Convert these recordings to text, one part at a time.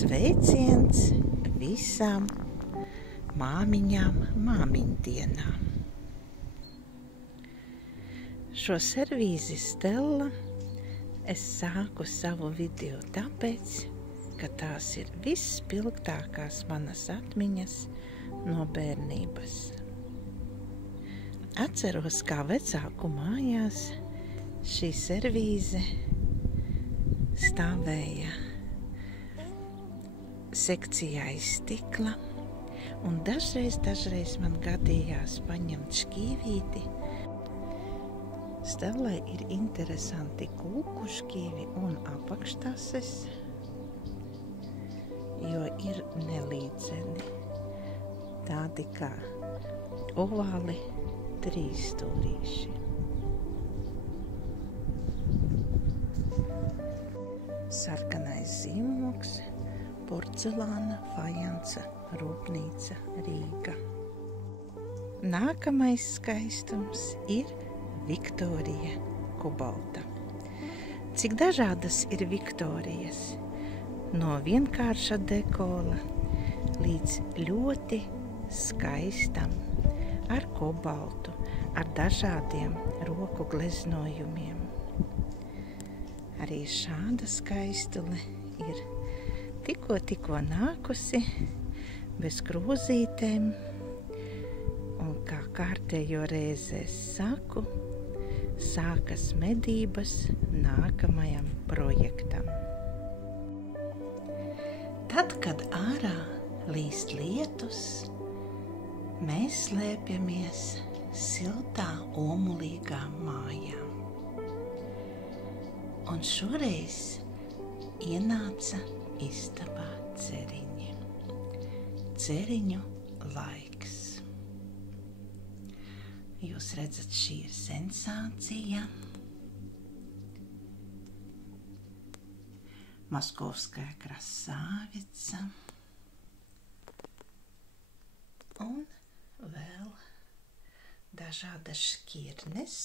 Sveiciens visām māmiņām māmiņdienā. Šo servīzi Stella es sāku savu video tāpēc, ka tās ir visspilgtākās manas atmiņas no bērnības. Atceros, kā vecāku mājās šī servīze stāvēja sekcijā iz stikla, un dažreiz man gadījās paņemt šķīvīti. Stellai ir interesanti kūku šķīvi un apakštases, jo ir nelīdzeni, tādi kā ovāli trīsstūrīši. Sarkanais zīmogs, porcelāna fajansa rūpnīca Rīga. Nākamais skaistums ir Viktorija Kubalta. Cik dažādas ir Viktorijas, no vienkārša dekola līdz ļoti skaistam ar kobaltu, ar dažādiem roku gleznojumiem. Arī šāda skaistule ir tikko nākusi, bez krūzītēm, un kā kārtējo reizi es saku, sākas medības nākamajam projektam. Tad, kad ārā līst lietus, mēs slēpjamies siltā omulīgā mājā. Un šoreiz ienāca istabā ceriņi. Ceriņu laiks. Jūs redzat, šī ir sensācija. Moskovskaja krasāvica. Un vēl dažādas šķirnes.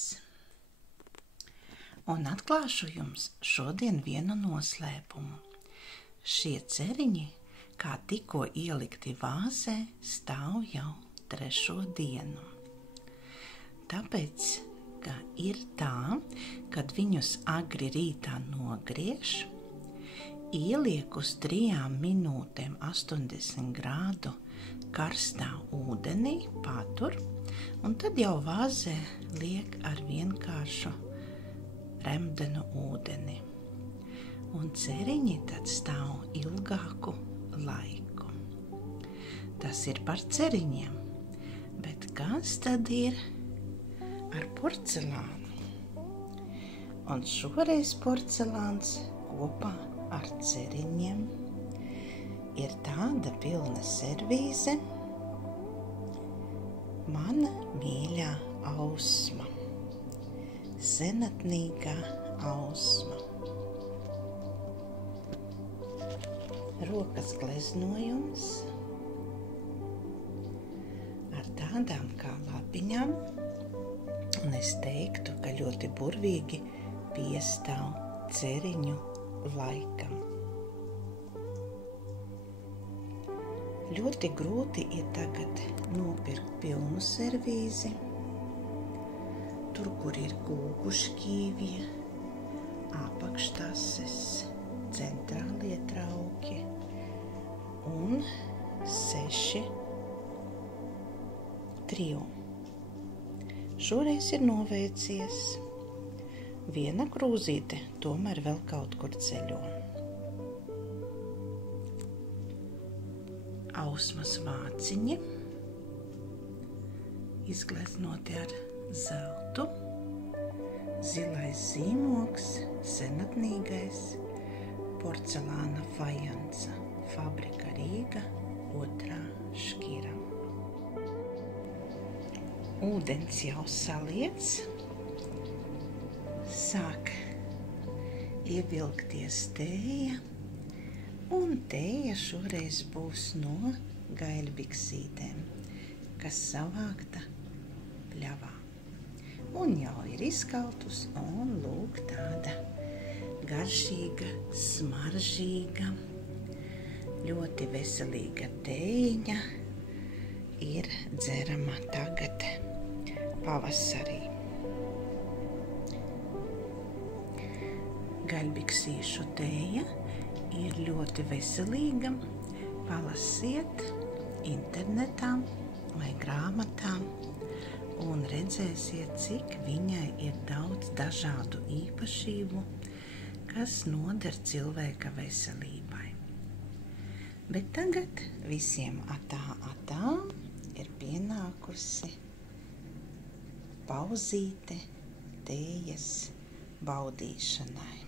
Un atklāšu jums šodien vienu noslēpumu. Šie ceriņi, kā tikko ielikti vāzē, stāv jau 3. dienu. Tāpēc, ka ir tā, kad viņus agri rītā nogriež, ieliek uz 3 minūtēm 80 grādu karstā ūdenī, patur, un tad jau vāzē liek ar vienkāršu remdenu ūdeni. Un ceriņi tad stāv ilgāku laiku. Tas ir par ceriņiem, bet kas tad ir ar porcelānu? Un šoreiz porcelāns kopā ar ceriņiem ir tāda pilna servīze, mana mīļā Ausma. Senatnīgā Ausma. Rokas gleznojums ar tādām kā lapiņām, un es teiktu, ka ļoti burvīgi piestāv ceriņu laikam. Ļoti grūti ir tagad nopirkt pilnu servīzi. Tur, kur ir kūku šķīvji, apakštases, centrālie trauki un 6 trio. Šoreiz ir noveicies. Viena krūzīte tomēr vēl kaut kur ceļo. Ausmas vāciņi, izgleznoti ar zeltu, zilais zīmogs, senatnīgais, porcelāna fajansa, fabrika Rīga, 2. šķira. Ūdens jau saliec, sāk ievilkties tēja, un tēja šoreiz būs no gaļbiksītēm, kas savākta pļavā. Un jau ir izkaltus, un lūk tāda garšīga, smaržīga, ļoti veselīga tējiņa ir dzerama tagad pavasarī. Gaļbiksīšu tēja ir ļoti veselīga. Palasiet internetā vai grāmatā un redzēsiet, cik viņai ir daudz dažādu īpašību, kas noder cilvēka veselībai. Bet tagad visiem atā ir pienākusi pauzīte tējas baudīšanai.